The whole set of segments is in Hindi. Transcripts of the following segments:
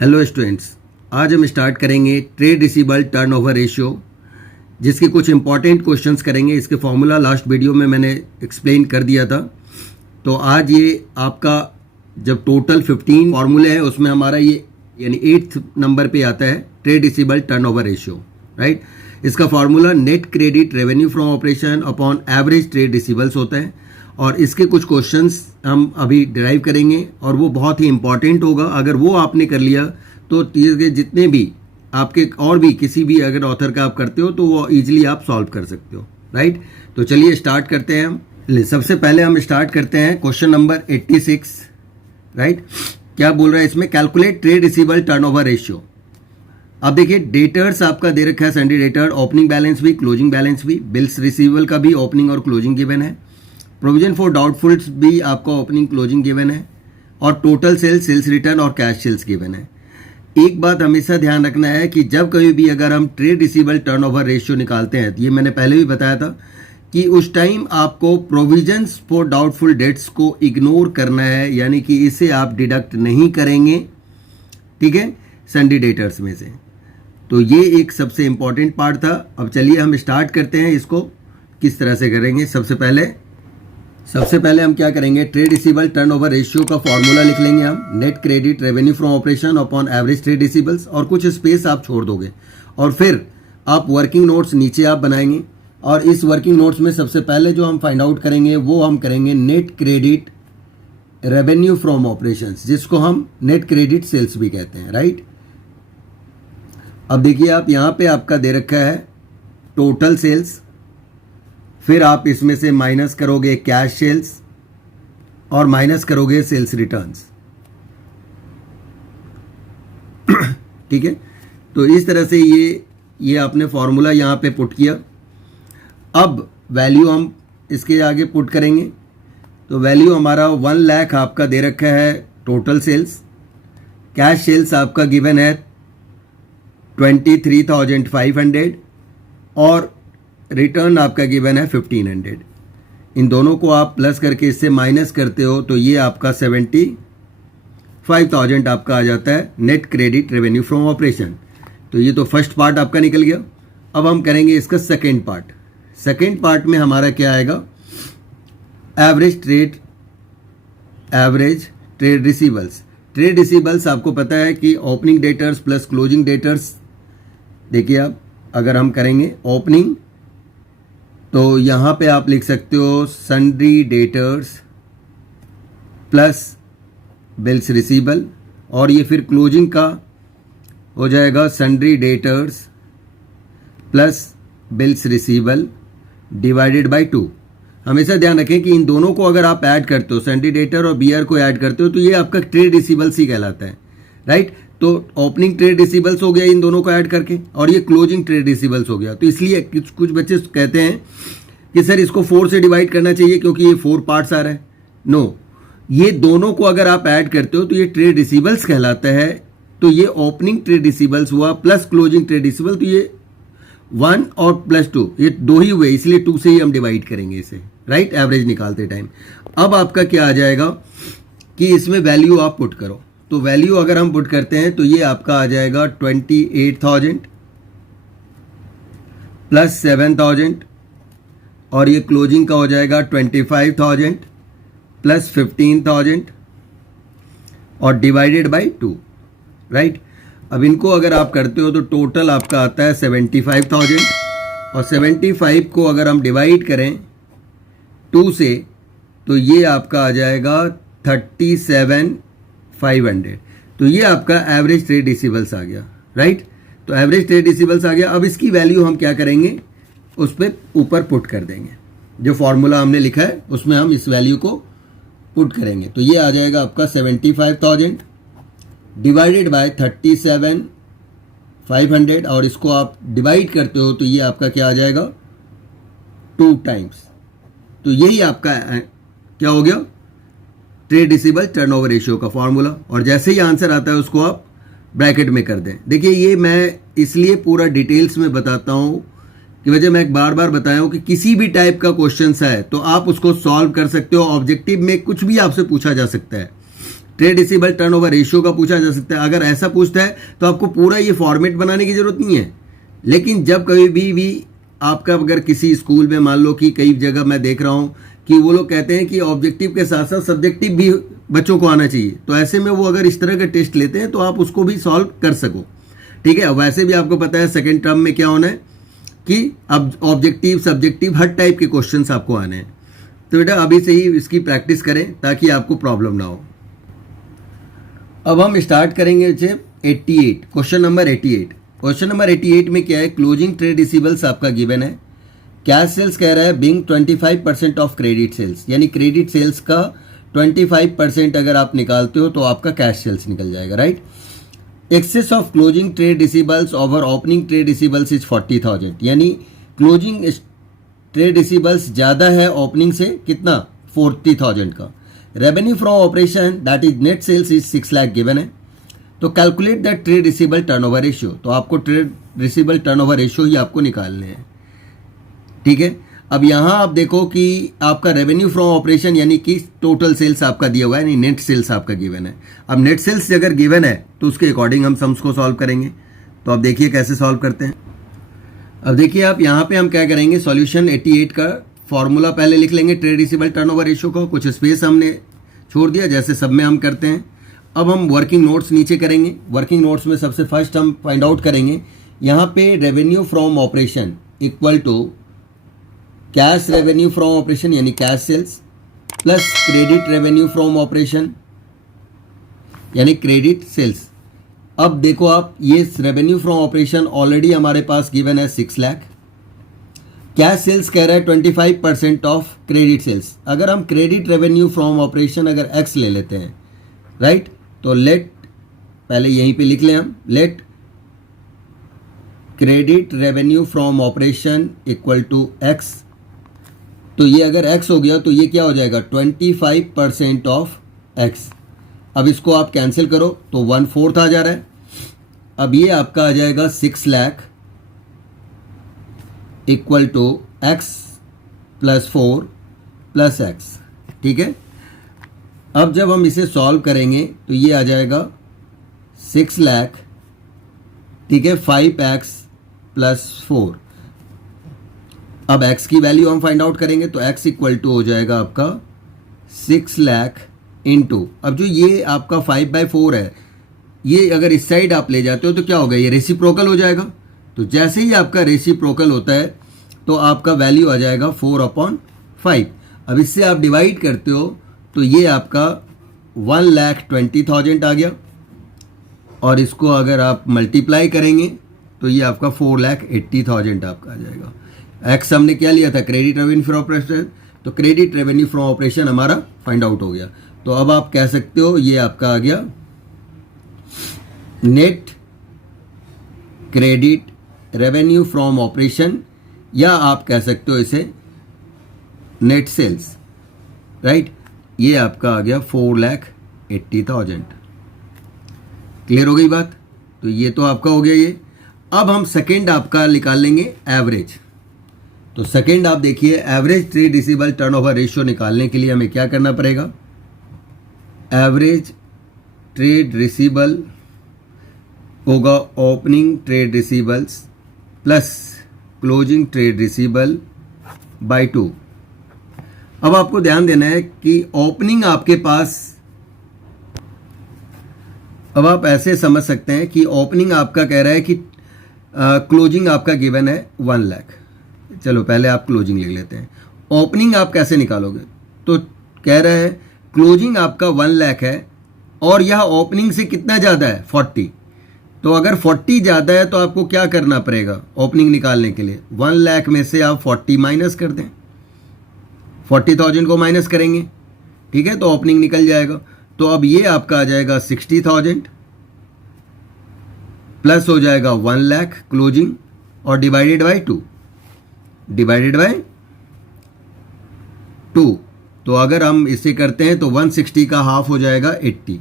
हेलो स्टूडेंट्स, आज हम स्टार्ट करेंगे ट्रेड रिसीवेबल टर्नओवर रेशियो, जिसके कुछ इंपॉर्टेंट क्वेश्चंस करेंगे। इसके फॉर्मूला लास्ट वीडियो में मैंने एक्सप्लेन कर दिया था। तो आज ये आपका जब टोटल 15 फार्मूले हैं उसमें हमारा ये यानी 8th नंबर पे आता है trade receivable turnover ratio, right. इसका formula net credit revenue from operation upon average trade receivables होता है और इसके कुछ क्वेश्चंस हम अभी डिराइव करेंगे और वो बहुत ही इंपॉर्टेंट होगा। अगर वो आपने कर लिया तो जितने भी आपके और भी किसी भी अगर ऑथर का आप करते हो तो वो इजीली आप सॉल्व कर सकते हो, राइट। तो चलिए स्टार्ट करते हैं हम। सबसे पहले हम स्टार्ट करते हैं क्वेश्चन नंबर 86, राइट। क्या बोल रहा है इसमें? Calculate trade receivable turnover ratio. अब देखिए डेटर्स आपका दे रखा है सन्डे डेटर, ओपनिंग बैलेंस भी, क्लोजिंग बैलेंस भी, बिल्स रिसीवेबल का भी ओपनिंग और क्लोजिंग गिवन है, प्रोविजन फॉर डाउटफुल्स भी आपका ओपनिंग क्लोजिंग गिवन है और टोटल सेल्स, सेल्स रिटर्न और कैश सेल्स गिवन है। एक बात हमेशा ध्यान रखना है कि जब कभी भी अगर हम ट्रेड रिसीवेबल टर्नओवर रेशियो निकालते हैं, ये मैंने पहले भी बताया था कि उस टाइम आपको प्रोविजंस फॉर डाउटफुल डेट्स को इग्नोर करना है, यानी कि इसे आप डिडक्ट नहीं करेंगे, ठीक है, सन्डे डेटर्स में से। तो ये एक सबसे इंपॉर्टेंट पार्ट था। अब चलिए हम स्टार्ट करते हैं, इसको किस तरह से करेंगे। सबसे पहले हम क्या करेंगे, ट्रेड रिसीवेबल टर्नओवर रेशियो का फॉर्मूला लिख लेंगे हम। Net credit revenue from operation upon average trade receivables, और कुछ स्पेस आप छोड़ दोगे और फिर आप वर्किंग नोट्स नीचे आप बनाएंगे और इस वर्किंग नोट्स में सबसे पहले जो हम फाइंड आउट करेंगे वो हम करेंगे net credit revenue from operations, जिसको हम नेट क्रेडिट सेल्स भी कहते हैं, राइट। अब देखिए आप यहाँ पे आपका दे रखा है टोटल सेल्स, फिर आप इसमें से माइनस करोगे कैश सेल्स और माइनस करोगे सेल्स रिटर्न्स, ठीक है। तो इस तरह से ये आपने फॉर्मूला यहाँ पे पुट किया। अब वैल्यू हम इसके आगे पुट करेंगे तो वैल्यू हमारा 1 लाख आपका दे रखा है टोटल सेल्स, कैश सेल्स आपका गिवन है 23,500 और रिटर्न आपका गिवन है 1,500। इन दोनों को आप प्लस करके इससे माइनस करते हो तो ये आपका 75,000 आपका आ जाता है net credit revenue from operation. तो ये तो फर्स्ट पार्ट आपका निकल गया। अब हम करेंगे इसका सेकेंड पार्ट। सेकेंड पार्ट में हमारा क्या आएगा, average trade receivables. Trade receivables आपको पता है कि opening debtors plus closing debtors. देखिए आप अगर हम करेंगे ओपनिंग तो यहाँ पे आप लिख सकते हो sundry debtors plus bills receivable, और ये फिर क्लोजिंग का हो जाएगा sundry debtors plus bills receivable divided by 2। हमेशा ध्यान रखें कि इन दोनों को अगर आप ऐड करते हो, सन्ड्री डेटर और बीआर को ऐड करते हो, तो ये आपका ट्रेड रिसीवेबल्स ही कहलाता है, राइट। तो ओपनिंग ट्रेड रिसीवेबल्स हो गया इन दोनों को ऐड करके, और ये क्लोजिंग ट्रेड रिसीवेबल्स हो गया। तो इसलिए कुछ बच्चे कहते हैं कि सर इसको 4 से डिवाइड करना चाहिए क्योंकि ये 4 पार्ट्स आ रहा है। नो, ये दोनों को अगर आप ऐड करते हो तो ये ट्रेड रिसीवेबल्स कहलाता है। तो ये ओपनिंग ट्रेड रिसीवेबल्स हुआ प्लस क्लोजिंग ट्रेड रिसीवेबल, तो ये 1 और प्लस 2 ये 2 ही हुए, इसलिए 2 से ही हम डिवाइड करेंगे इसे, राइट, एवरेज निकालते टाइम। अब आपका क्या आ जाएगा कि इसमें वैल्यू आप पुट करो। तो वैल्यू अगर हम पुट करते हैं तो ये आपका आ जाएगा 28,000 प्लस 7,000 और ये क्लोजिंग का हो जाएगा 25,000 प्लस 15,000 और डिवाइडेड बाय 2, राइट। अब इनको अगर आप करते हो तो टोटल आपका आता है 75,000 और 75 को अगर हम डिवाइड करें 2 से तो ये आपका आ जाएगा 37,500। तो ये आपका एवरेज ट्रेड रिसीवेबल्स आ गया, राइट। तो एवरेज ट्रेड रिसीवेबल्स आ गया। अब इसकी वैल्यू हम क्या करेंगे, उस पर ऊपर पुट कर देंगे। जो फॉर्मूला हमने लिखा है उसमें हम इस वैल्यू को पुट करेंगे। तो ये आ जाएगा आपका 75,000 डिवाइडेड बाय 37,500 और इसको आप डिवाइड करते हो तो ये आपका क्या आ जाएगा 2 टाइम्स। तो यही आपका क्या हो गया, ट्रेड रिसीवेबल टर्नओवर रेशियो का फॉर्मूला। और जैसे ही आंसर आता है उसको आप ब्रैकेट में कर दें। देखिए ये मैं इसलिए पूरा डिटेल्स में बताता हूँ कि वजह मैं बार बार बताया हूँ कि किसी भी टाइप का क्वेश्चन है तो आप उसको सॉल्व कर सकते हो। ऑब्जेक्टिव में कुछ भी आपसे पूछा जा सकता है, ट्रेड रिसीवेबल टर्नओवर रेशियो का पूछा जा सकता है। अगर ऐसा पूछता है तो आपको पूरा ये फॉर्मेट बनाने की जरूरत नहीं है। लेकिन जब कभी भी आपका अगर किसी स्कूल में मान लो कि कई जगह मैं देख रहा हूँ कि वो लोग कहते हैं कि ऑब्जेक्टिव के साथ साथ सब्जेक्टिव भी बच्चों को आना चाहिए, तो ऐसे में वो अगर इस तरह का टेस्ट लेते हैं तो आप उसको भी सॉल्व कर सको। ठीक है, वैसे भी आपको पता है सेकेंड टर्म में क्या होना है कि अब ऑब्जेक्टिव सब्जेक्टिव हर टाइप के क्वेश्चंस आपको आने हैं। तो बेटा अभी से ही इसकी प्रैक्टिस करें ताकि आपको प्रॉब्लम ना हो। अब हम स्टार्ट करेंगे 88 क्वेश्चन नंबर 88। क्वेश्चन नंबर 88 में क्या है, क्लोजिंग ट्रेड रिसीवेबल्स आपका गिवन है। कैश सेल्स कह रहा है बिंग 25% ऑफ क्रेडिट सेल्स, यानी क्रेडिट सेल्स का 25% अगर आप निकालते हो तो आपका कैश सेल्स निकल जाएगा, right. Excess of closing trade receivables over opening trade receivables is 40,000, यानी क्लोजिंग ट्रेड रिसीवेबल्स ज़्यादा है ओपनिंग से, कितना 40,000 का। Revenue from operation that is net sales is 6 lakh given है। तो calculate the trade receivable turnover ratio, तो आपको ट्रेड रिसीवेबल टर्नओवर रेशियो ही आपको निकालने हैं। ठीक है, अब यहाँ आप देखो कि आपका रेवेन्यू फ्रॉम ऑपरेशन यानी कि टोटल सेल्स आपका दिया हुआ है, यानी नेट सेल्स आपका गिवन है। अब नेट सेल्स अगर गिवन है तो उसके अकॉर्डिंग हम सम्स को सॉल्व करेंगे। तो आप देखिए कैसे सॉल्व करते हैं। अब देखिए आप यहाँ पे हम क्या करेंगे, सॉल्यूशन 88 का फॉर्मूला पहले लिख लेंगे ट्रेड रिसीवेबल टर्नओवर रेशियो का, कुछ स्पेस हमने छोड़ दिया जैसे सब में हम करते हैं। अब हम वर्किंग नोट्स नीचे करेंगे। वर्किंग नोट्स में सबसे फर्स्ट हम फाइंड आउट करेंगे यहाँ पे revenue from operation equal to cash revenue from operation यानी cash sales plus credit revenue from operation यानी क्रेडिट सेल्स। अब देखो आप ये रेवेन्यू फ्रॉम ऑपरेशन ऑलरेडी हमारे पास गिवन है 6 लाख। कैश सेल्स कह रहा है 25% ऑफ क्रेडिट सेल्स। अगर हम क्रेडिट रेवेन्यू फ्रॉम ऑपरेशन अगर एक्स ले लेते हैं, राइट, तो लेट पहले यहीं पे लिख लें हम, let credit revenue from operation equal to X. तो ये अगर x हो गया तो ये क्या हो जाएगा 25% ऑफ x। अब इसको आप कैंसिल करो तो 1/4 आ जा रहा है। अब ये आपका आ जाएगा 6 lakh equal to x plus 4 plus x। ठीक है, अब जब हम इसे सॉल्व करेंगे तो ये आ जाएगा 6 लाख, ठीक है, 5x प्लस 4। अब x की वैल्यू हम फाइंड आउट करेंगे तो x इक्वल टू हो जाएगा आपका 6 लाख इंटू, अब जो ये आपका 5/4 है, ये अगर इस साइड आप ले जाते हो तो क्या होगा, ये रेसिप्रोकल हो जाएगा। तो जैसे ही आपका रेसिप्रोकल होता है तो आपका वैल्यू आ जाएगा 4/5। अब इससे आप डिवाइड करते हो तो ये आपका 1,20,000 आ गया, और इसको अगर आप मल्टीप्लाई करेंगे तो ये आपका 4,80,000 आपका आ जाएगा। एक्स हमने क्या लिया था, क्रेडिट रेवेन्यू फ्रॉम ऑपरेशन, तो क्रेडिट रेवेन्यू फ्रॉम ऑपरेशन हमारा फाइंड आउट हो गया। तो अब आप कह सकते हो ये आपका आ गया net credit revenue from operation, या आप कह सकते हो इसे नेट सेल्स, राइट। ये आपका आ गया 4,80,000। क्लियर हो गई बात। तो ये तो आपका हो गया ये। अब हम सेकेंड आपका निकाल लेंगे एवरेज। तो सेकेंड आप देखिए, average trade receivable turnover ratio निकालने के लिए हमें क्या करना पड़ेगा, एवरेज ट्रेड रिसीवेबल होगा opening trade receivables plus closing trade receivable by 2। अब आपको ध्यान देना है कि ओपनिंग आपके पास, अब आप ऐसे समझ सकते हैं कि ओपनिंग आपका कह रहा है कि क्लोजिंग आपका गिवन है 1 लाख। चलो पहले आप क्लोजिंग लिख लेते हैं। ओपनिंग आप कैसे निकालोगे, तो कह रहा है क्लोजिंग आपका 1 लाख है और यह ओपनिंग से कितना ज़्यादा है 40। तो अगर 40 ज़्यादा है तो आपको क्या करना पड़ेगा ओपनिंग निकालने के लिए, 1 लाख में से आप 40 माइनस कर दें, 40,000 को माइनस करेंगे, ठीक है, तो ओपनिंग निकल जाएगा। तो अब ये आपका आ जाएगा 60,000 प्लस हो जाएगा 1 लाख क्लोजिंग और डिवाइडेड बाय 2, डिवाइडेड बाय 2। तो अगर हम इसे करते हैं तो 160 का हाफ हो जाएगा 80।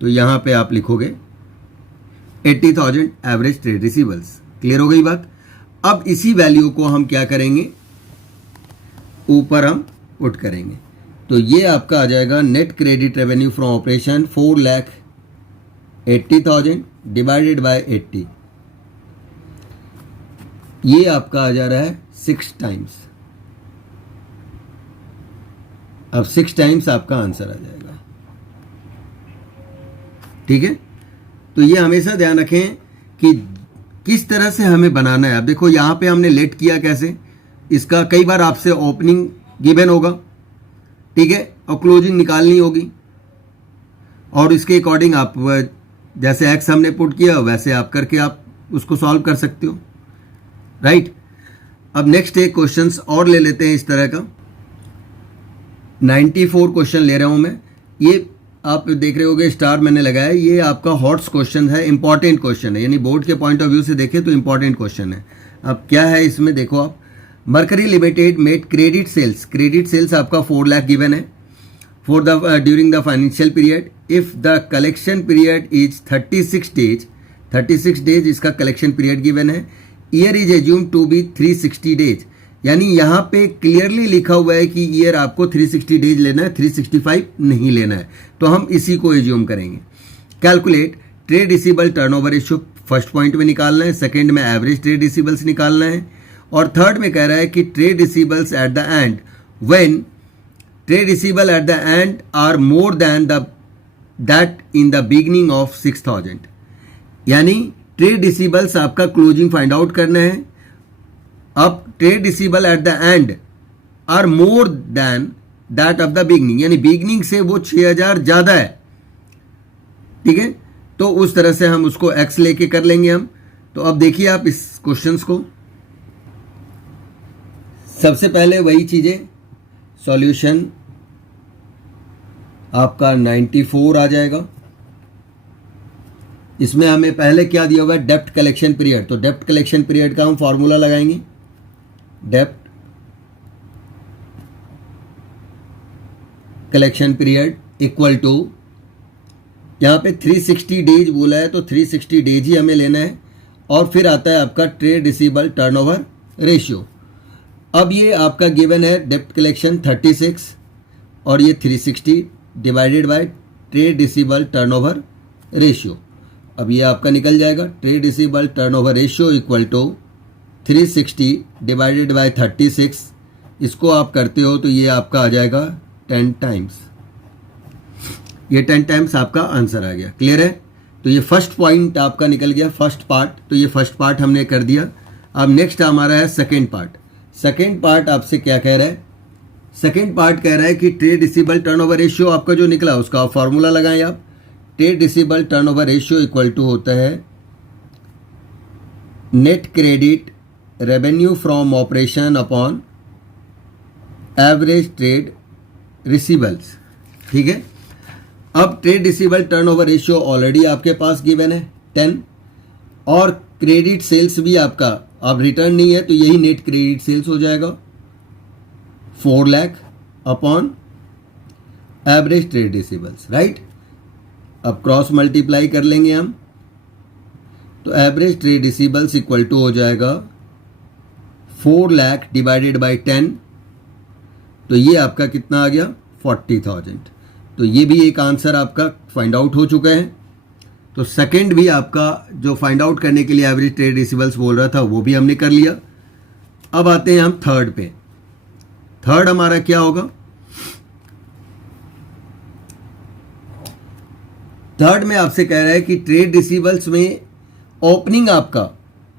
तो यहाँ पे आप लिखोगे 80,000 एवरेज ट्रेड रिसीवेबल्स। क्लियर हो गई बात। अब इसी वैल्यू को हम क्या करेंगे, ऊपर हम पुट करेंगे। तो ये आपका आ जाएगा net credit revenue from operation 4,80,000 divided by 80, ये आपका आ जा रहा है 6 टाइम्स। अब 6 टाइम्स आपका आंसर आ जाएगा। ठीक है, तो ये हमेशा ध्यान रखें कि किस तरह से हमें बनाना है। अब देखो यहाँ पे हमने लेट किया कैसे, इसका कई बार आपसे ओपनिंग गिवन होगा, ठीक है, और क्लोजिंग निकालनी होगी, और इसके अकॉर्डिंग आप जैसे एक्स हमने पुट किया वैसे आप करके आप उसको सॉल्व कर सकते हो, राइट। अब नेक्स्ट एक क्वेश्चंस और ले लेते हैं इस तरह का। 94 क्वेश्चन ले रहा हूं मैं। ये आप देख रहे होगे स्टार मैंने लगाया, ये आपका हॉट्स क्वेश्चन है, इंपॉर्टेंट क्वेश्चन है, यानी बोर्ड के पॉइंट ऑफ व्यू से देखें तो इंपॉर्टेंट क्वेश्चन है। अब क्या है इसमें देखो आप, Mercury Limited made credit sales आपका 4 लाख गिवन है for the during the financial period. If the collection period is 36 days इसका कलेक्शन पीरियड गिवन है। Year is assume to be 360 days, यानी यहाँ पे क्लियरली लिखा हुआ है कि ईयर आपको 360 डेज लेना है, 365 नहीं लेना है, तो हम इसी को एज्यूम करेंगे। Calculate trade receivable turnover ratio first point में निकालना है, सेकंड में एवरेज ट्रेड रिसीवेबल्स निकालना है, और थर्ड में कह रहा है कि trade receivables at the end when trade receivable at the end are more than that in the beginning of 6,000, यानी ट्रेड रिसीवेबल्स आपका क्लोजिंग फाइंड आउट करना है। अब trade receivable at the end are more than that of the beginning, यानी बिगनिंग से वो 6,000 ज्यादा है, ठीक है, तो उस तरह से हम उसको एक्स लेके कर लेंगे हम। तो अब देखिए आप इस क्वेश्चंस को, सबसे पहले वही चीजें, सॉल्यूशन आपका 94 आ जाएगा। इसमें हमें पहले क्या दिया हुआ है, डेप्ट कलेक्शन पीरियड, तो डेप्ट कलेक्शन पीरियड का हम फॉर्मूला लगाएंगे। डेप्ट कलेक्शन पीरियड इक्वल टू, यहां पे 360 डेज बोला है तो 360 डेज ही हमें लेना है, और फिर आता है आपका ट्रेड रिसीवेबल टर्नओवर रेशियो। अब ये आपका गिवन है डेप्ट कलेक्शन 36 और ये 360 divided by trade receivable turnover ratio. अब ये आपका निकल जाएगा, trade receivable turnover ratio equal to 360 divided by 36, इसको आप करते हो तो ये आपका आ जाएगा 10 टाइम्स, ये 10 टाइम्स आपका आंसर आ गया। क्लियर है, तो ये फर्स्ट पॉइंट आपका निकल गया, फर्स्ट पार्ट, तो ये फर्स्ट पार्ट हमने कर दिया। अब नेक्स्ट हमारा है सेकेंड पार्ट। सेकेंड पार्ट आपसे क्या कह रहा है, सेकेंड पार्ट कह रहा है कि ट्रेड रिसीवेबल टर्नओवर रेशियो आपका जो निकला उसका फॉर्मूला लगाएं आप। Trade receivable turnover ratio equal to होता है net credit revenue from operation upon average trade receivables, ठीक है। अब trade receivable turnover ratio already आपके पास गिवन है 10, और क्रेडिट सेल्स भी आपका अब रिटर्न नहीं है तो यही नेट क्रेडिट सेल्स हो जाएगा 4 lakh upon average trade receivables, right. अब क्रॉस मल्टीप्लाई कर लेंगे हम, तो average trade receivables equal to हो जाएगा 4 लाख डिवाइडेड बाय 10, तो ये आपका कितना आ गया 40,000। तो ये भी एक आंसर आपका फाइंड आउट हो चुका है। तो सेकंड भी आपका जो फाइंड आउट करने के लिए एवरेज ट्रेड रिसीवेबल्स बोल रहा था वो भी हमने कर लिया। अब आते हैं हम थर्ड पे। थर्ड हमारा क्या होगा, थर्ड में आपसे कह रहा है कि ट्रेड रिसीवेबल्स में ओपनिंग आपका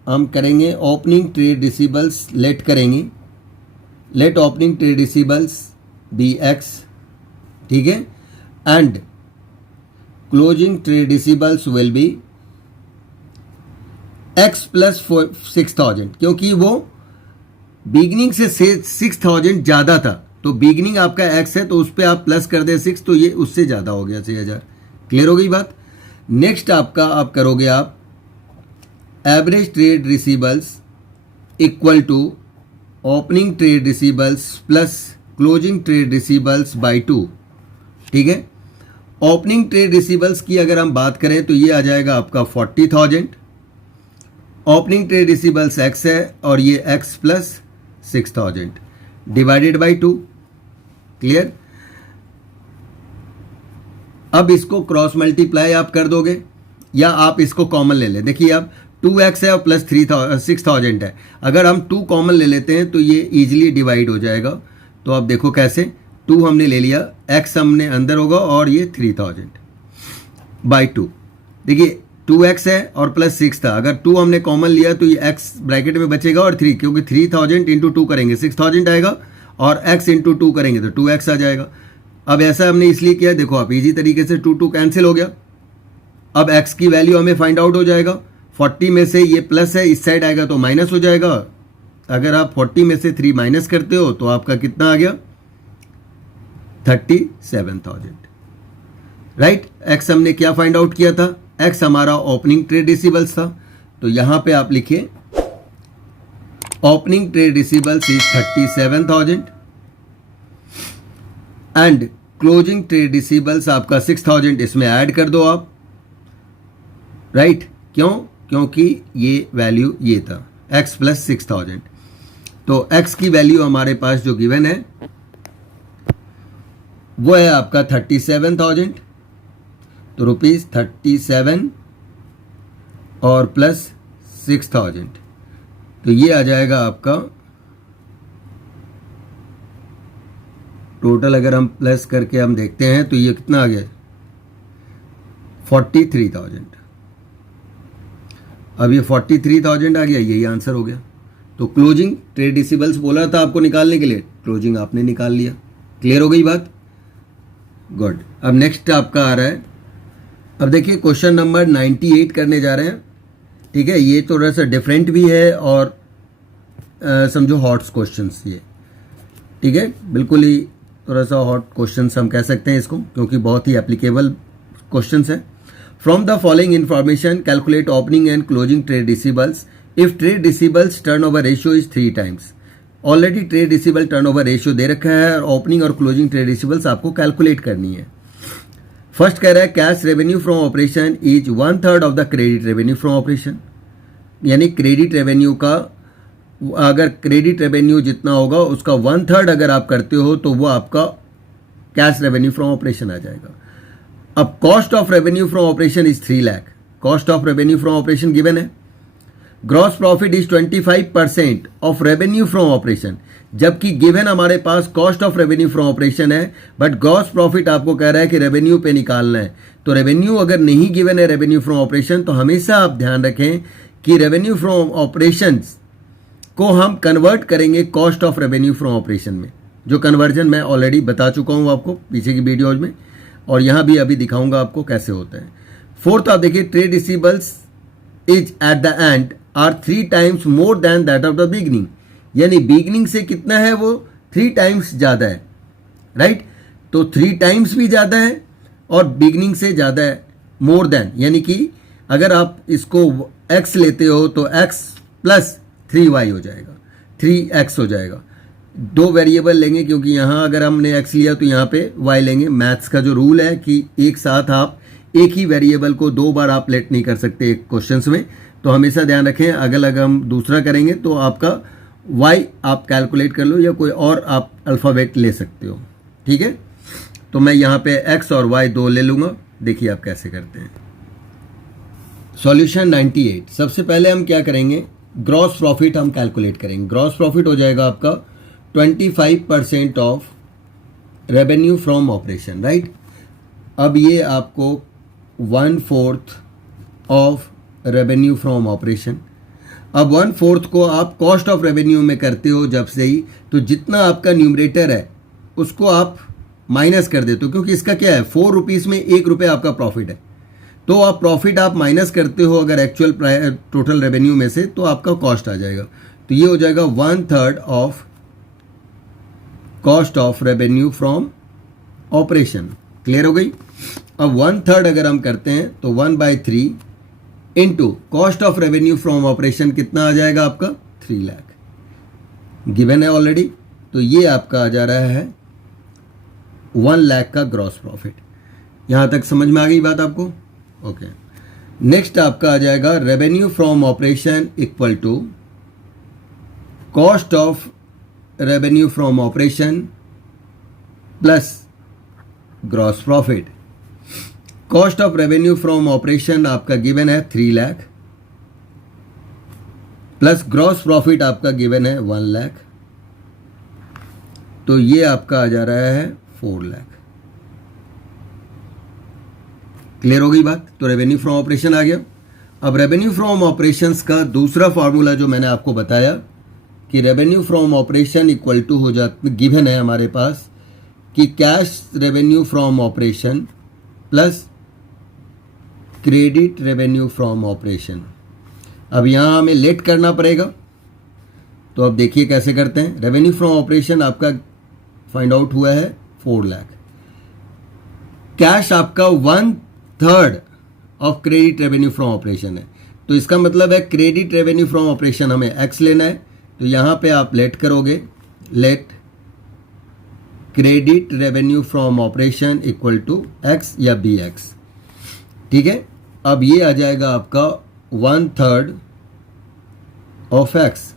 हम करेंगे, ओपनिंग ट्रेड रिसीवेबल्स लेट करेंगे, let opening trade receivables be x, ठीक है, and closing trade receivables will be X plus 6,000, क्योंकि वो बिगनिंग से 6,000 ज्यादा था, तो बिगनिंग आपका एक्स है तो उस पर आप प्लस कर दे 6, तो ये उससे ज्यादा हो गया 6,000। क्लियर हो गई बात। नेक्स्ट आपका आप करोगे आप average trade receivables equal to opening trade receivables plus closing trade receivables by 2, ठीक है। ओपनिंग ट्रेड रिसीवेबल्स की अगर हम बात करें तो ये आ जाएगा आपका 40,000, ओपनिंग ट्रेड रिसीवेबल्स एक्स है और ये x plus 6,000 divided by 2। Clear. अब इसको क्रॉस मल्टीप्लाई आप कर दोगे या आप इसको कॉमन ले लें। देखिए अब 2x है और प्लस 6000 है, अगर हम 2 कॉमन ले लेते हैं तो ये ईजिली डिवाइड हो जाएगा। तो आप देखो कैसे, 2 हमने ले लिया, x हमने अंदर होगा और ये 3000 बाई 2। देखिए 2x है और प्लस 6 था, अगर 2 हमने कॉमन लिया तो ये x ब्रैकेट में बचेगा और 3, क्योंकि 3000 इंटू 2 करेंगे 6000 आएगा और x इंटू 2 करेंगे तो 2x आ जाएगा। अब ऐसा हमने इसलिए किया, देखो आप इजी तरीके से 2 कैंसिल हो गया। अब x की वैल्यू हमें फाइंड आउट हो जाएगा। 40 में से ये प्लस है, इस साइड आएगा तो माइनस हो जाएगा। अगर आप 40 में से 3 माइनस करते हो तो आपका कितना आ गया, 37,000, राइट। x हमने क्या फाइंड आउट किया था, x हमारा ओपनिंग ट्रेड रिसीवेबल्स था, तो यहां पे आप लिखिए opening trade receivables is 37,000 and closing trade receivables आपका 6,000, इसमें ऐड कर दो आप, राइट। क्यों, क्योंकि ये वैल्यू ये था x प्लस 6,000, तो x की वैल्यू हमारे पास जो गिवन है वो है आपका 37,000, तो ₹37 और प्लस 6,000, तो ये आ जाएगा आपका टोटल। अगर हम प्लस करके हम देखते हैं तो ये कितना आ गया, 43,000। अब ये 43,000 आ गया, यही आंसर हो गया। तो क्लोजिंग ट्रेड रिसीवेबल्स बोला था आपको निकालने के लिए, क्लोजिंग आपने निकाल लिया। क्लियर हो गई बात, गुड। अब नेक्स्ट आपका आ रहा है, अब देखिए क्वेश्चन नंबर 98 करने जा रहे हैं, ठीक है। ये थोड़ा सा डिफरेंट भी है और समझो हॉट क्वेश्चंस ये, ठीक है, बिल्कुल ही थोड़ा सा हॉट क्वेश्चंस हम कह सकते हैं इसको, क्योंकि बहुत ही एप्लीकेबल क्वेश्चंस है। From the following information calculate opening and closing trade receivables if trade receivables turnover ratio is 3 times. Already trade receivable turnover ratio दे रखा है और ओपनिंग और क्लोजिंग ट्रेड रिसीवेबल्स आपको कैलकुलेट करनी है। फर्स्ट कह रहा है cash revenue from operation is 1/3 of the credit revenue from operation, यानी क्रेडिट रेवेन्यू का, अगर क्रेडिट रेवेन्यू जितना होगा उसका 1/3 अगर आप करते हो तो वो आपका कैश रेवेन्यू फ्रॉम ऑपरेशन आ जाएगा। अब cost of revenue from operation is 3 lakh, cost of revenue from operation given है। Gross profit is 25% of revenue from operation, जबकि गिवन हमारे पास cost of revenue from operation है, बट ग्रॉस प्रॉफिट आपको कह रहा है कि रेवेन्यू पे निकालना है। तो रेवेन्यू अगर नहीं गिवन है रेवेन्यू फ्रॉम ऑपरेशन, तो हमेशा आप ध्यान रखें कि रेवेन्यू फ्रॉम ऑपरेशंस को हम कन्वर्ट करेंगे cost of revenue from operation में, जो कन्वर्जन मैं ऑलरेडी बता चुका हूं आपको पीछे की वीडियोज में, और यहां भी अभी दिखाऊंगा आपको कैसे होता है। फोर्थ आप देखिए trade receivables is at the end are 3 times more than that of the beginning, यानी बिगनिंग से कितना है वो 3 टाइम्स ज़्यादा है, राइट। तो 3 टाइम्स भी ज़्यादा है और बिगनिंग से ज़्यादा है, मोर देन, यानी कि अगर आप इसको x लेते हो तो x प्लस 3y हो जाएगा, 3x हो जाएगा। 2 वेरिएबल लेंगे क्योंकि यहाँ अगर हमने x लिया तो यहाँ पे y लेंगे। मैथ्स का जो रूल है कि एक साथ आप एक ही वेरिएबल को 2 बार आप लेट नहीं कर सकते एक क्वेश्चंस में, तो हमेशा ध्यान रखें अगर हम दूसरा करेंगे तो आपका y आप कैलकुलेट कर लो या कोई और आप अल्फ़ाबेट ले सकते हो, ठीक है। तो मैं यहाँ पे x और y 2 ले लूँगा, देखिए आप कैसे करते हैं। सॉल्यूशन 98, सबसे पहले हम क्या करेंगे, ग्रॉस प्रॉफिट हम कैलकुलेट करेंगे। ग्रॉस प्रॉफिट हो जाएगा आपका 25% of revenue from operation, right. अब ये आपको 1/4 ऑफ रेवेन्यू फ्रॉम ऑपरेशन, अब 1/4 को आप कॉस्ट ऑफ रेवेन्यू में करते हो जब से ही, तो जितना आपका न्यूमरेटर है उसको आप माइनस कर देते हो, क्योंकि इसका क्या है 4 रुपीज़ में 1 रुपये आपका प्रॉफिट है, तो आप प्रॉफिट आप माइनस करते हो अगर एक्चुअल टोटल रेवेन्यू में से, तो आपका कॉस्ट आ जाएगा। तो ये हो जाएगा 1/3 of cost of revenue from operation. Clear हो गई। अब 1/3 अगर हम करते हैं तो 1/3 into cost of revenue from operation कितना आ जाएगा आपका 3 लाख, गिवन है ऑलरेडी। तो ये आपका आ जा रहा है 1 लाख का ग्रॉस प्रॉफिट। यहां तक समझ में आ गई बात आपको, ओके। नेक्स्ट आपका आ जाएगा revenue from operation equal to cost of revenue from operation plus gross profit. Cost of revenue from operation आपका गिवन है 3 लाख, प्लस ग्रॉस प्रॉफिट आपका गिवन है 1 लाख, तो ये आपका आ जा रहा है 4 लाख। क्लियर हो गई बात? तो रेवेन्यू फ्रॉम ऑपरेशन आ गया। अब रेवेन्यू फ्रॉम ऑपरेशंस का दूसरा फॉर्मूला जो मैंने आपको बताया कि revenue from operation equal to हो जाता, गिवन है हमारे पास कि cash revenue from operation plus credit revenue from operation. अब यहाँ हमें लेट करना पड़ेगा, तो अब देखिए कैसे करते हैं। रेवेन्यू फ्रॉम ऑपरेशन आपका फाइंड आउट हुआ है 4 लाख, कैश आपका 1/3 of credit revenue from operation है, तो इसका मतलब है क्रेडिट रेवेन्यू फ्रॉम ऑपरेशन हमें एक्स लेना है, तो यहाँ पे आप लेट करोगे, let credit revenue from operation equal to x या बी एक्स। ठीक है, अब ये आ जाएगा आपका 1/3 ऑफ एक्स।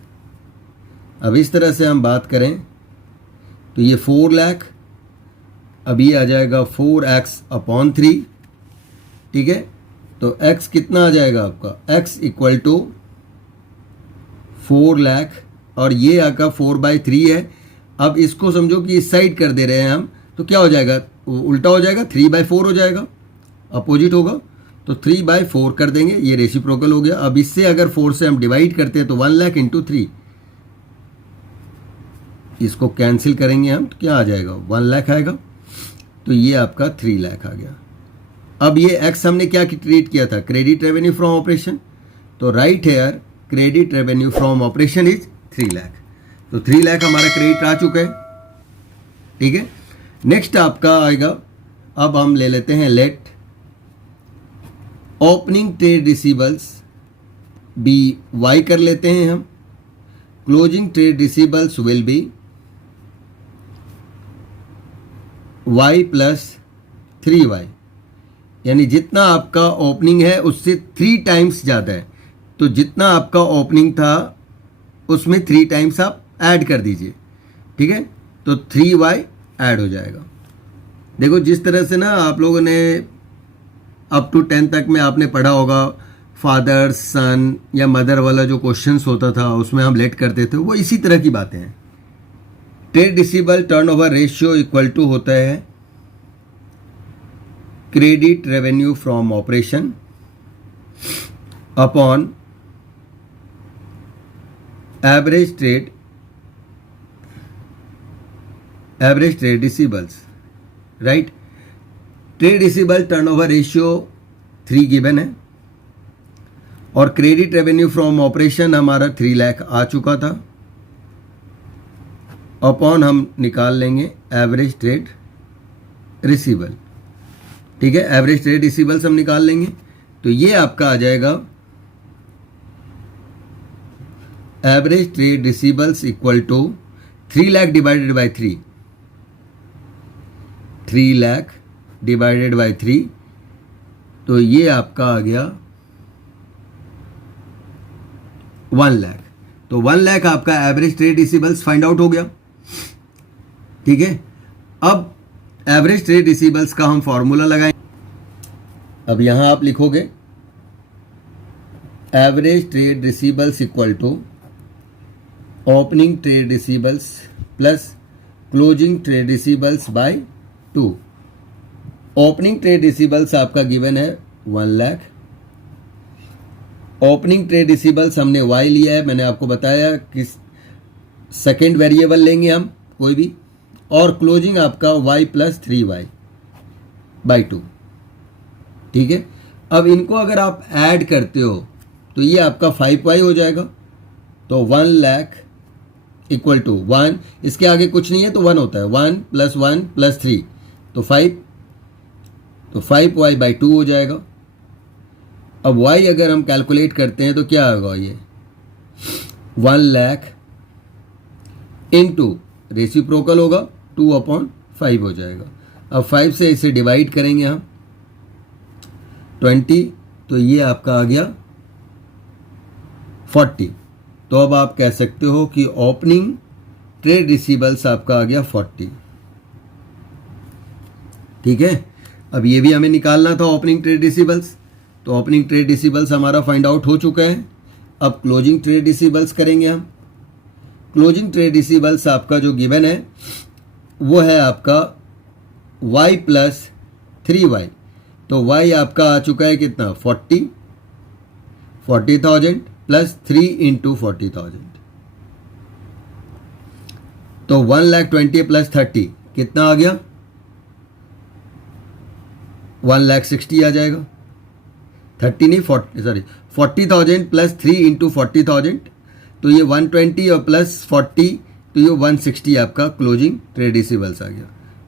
अब इस तरह से हम बात करें तो ये 4 लाख, अब ये आ जाएगा 4x/3। ठीक है, तो x कितना आ जाएगा आपका, x इक्वल टू 4 लाख और ये आका 4/3 है। अब इसको समझो कि इस साइड कर दे रहे हैं हम, तो क्या हो जाएगा, उल्टा हो जाएगा, 3/4 हो जाएगा, अपोजिट होगा, तो 3/4 कर देंगे, ये रेसिप्रोकल हो गया। अब इससे अगर 4 से हम डिवाइड करते हैं तो 1 लाख इंटू 3, इसको कैंसिल करेंगे हम तो क्या आ जाएगा, 1 लाख आएगा, तो ये आपका 3 लाख आ गया। अब ये एक्स हमने क्या ट्रीट किया था, क्रेडिट रेवेन्यू फ्रॉम ऑपरेशन, तो right here credit revenue from operation is 3 lakh, तो 3 लाख हमारा क्रेडिट आ चुका है। ठीक है, नेक्स्ट आपका आएगा, अब हम ले लेते हैं let opening trade receivables be y कर लेते हैं हम, closing trade receivables will be y plus 3y, यानी जितना आपका ओपनिंग है उससे 3 टाइम्स ज़्यादा है, तो जितना आपका ओपनिंग था उसमें 3 टाइम्स आप ऐड कर दीजिए। ठीक है, तो 3y ऐड हो जाएगा। देखो जिस तरह से ना आप लोगों ने अप टू 10 तक में आपने पढ़ा होगा, फादर सन या मदर वाला जो क्वेश्चंस होता था उसमें हम लेट करते थे, वो इसी तरह की बातें हैं। Trade receivable turnover ratio equal to होता है credit revenue from operation upon average trade receivables, right. Trade receivable turnover ratio 3 given है और क्रेडिट रेवेन्यू फ्रॉम ऑपरेशन हमारा 3 लाख आ चुका था, अपॉन हम निकाल लेंगे एवरेज ट्रेड रिसीवेबल। ठीक है, एवरेज ट्रेड रिसीवेबल्स हम निकाल लेंगे, तो ये आपका आ जाएगा average trade receivables equal to 3 lakh divided by 3, 3 lakh divided by 3, तो ये आपका आ गया 1 लाख। तो 1 लाख आपका average trade receivables find out हो गया। ठीक है, अब एवरेज ट्रेड रिसीवेबल्स का हम फॉर्मूला लगाएं। अब यहां आप लिखोगे average trade receivables equal to opening trade receivables plus closing trade receivables by 2। Opening trade receivables आपका गिवन है 1 लाख, ओपनिंग ट्रेड रिसीवेबल्स हमने वाई लिया है, मैंने आपको बताया कि सेकेंड वेरिएबल लेंगे हम कोई भी, और क्लोजिंग आपका y प्लस 3y बाई 2। ठीक है, अब इनको अगर आप ऐड करते हो तो ये आपका 5y हो जाएगा, तो 1 लाख इक्वल टू 1, इसके आगे कुछ नहीं है तो 1 होता है, 1 प्लस 1 प्लस 3 तो 5, तो 5y बाई 2 हो जाएगा। अब y अगर हम कैलकुलेट करते हैं तो क्या होगा, ये 1 लाख इनटू रेसिप्रोकल होगा 2/5 हो जाएगा। अब 5 से इसे डिवाइड करेंगे हम 20, तो ये आपका आ गया 40। तो अब आप कह सकते हो कि ओपनिंग ट्रेड रिसीवेबल्स आपका आ गया 40। ठीक है, अब ये भी हमें निकालना था ओपनिंग ट्रेड रिसीवेबल्स, तो ओपनिंग ट्रेड रिसीवेबल्स हमारा फाइंड आउट हो चुका है। अब क्लोजिंग ट्रेड रिसीवेबल्स करेंगे हम। क्लोजिंग ट्रेड रिसीवेबल्स आपका जो गिवन है वो है आपका y प्लस 3y, तो y आपका आ चुका है कितना 40,000 प्लस 3 इंटू 40,000, तो 1,20,000 प्लस 30 कितना आ गया 1,60,000 आ जाएगा। 30 नहीं 40,000 प्लस 3 इंटू 40,000, तो ये 120 और प्लस 40 तो ये 160 आपका क्लोजिंग ट्रेड रिसीवेबल्स आ गया।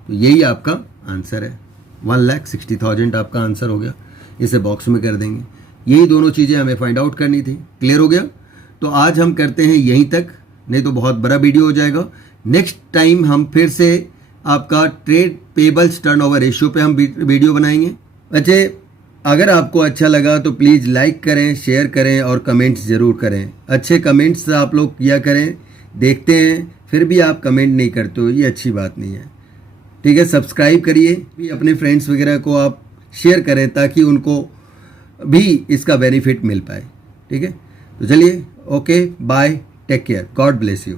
तो यही आपका आंसर है, 1,60,000 आपका आंसर हो गया। इसे बॉक्स में कर देंगे। यही दोनों चीज़ें हमें फाइंड आउट करनी थी। क्लियर हो गया? तो आज हम करते हैं यहीं तक, नहीं तो बहुत बड़ा वीडियो हो जाएगा। नेक्स्ट टाइम हम फिर से आपका ट्रेड पेबल्स टर्नओवर रेशियो पे हम वीडियो बनाएंगे। अच्छा, अगर आपको अच्छा लगा तो प्लीज़ लाइक करें, शेयर करें और कमेंट्स ज़रूर करें। अच्छे कमेंट्स आप लोग किया करें, देखते हैं फिर भी आप कमेंट नहीं करते हो, ये अच्छी बात नहीं है। ठीक है, सब्सक्राइब करिए, भी अपने फ्रेंड्स वगैरह को आप शेयर करें ताकि उनको भी इसका बेनिफिट मिल पाए। ठीक है, तो चलिए, okay, bye, take care, God bless you.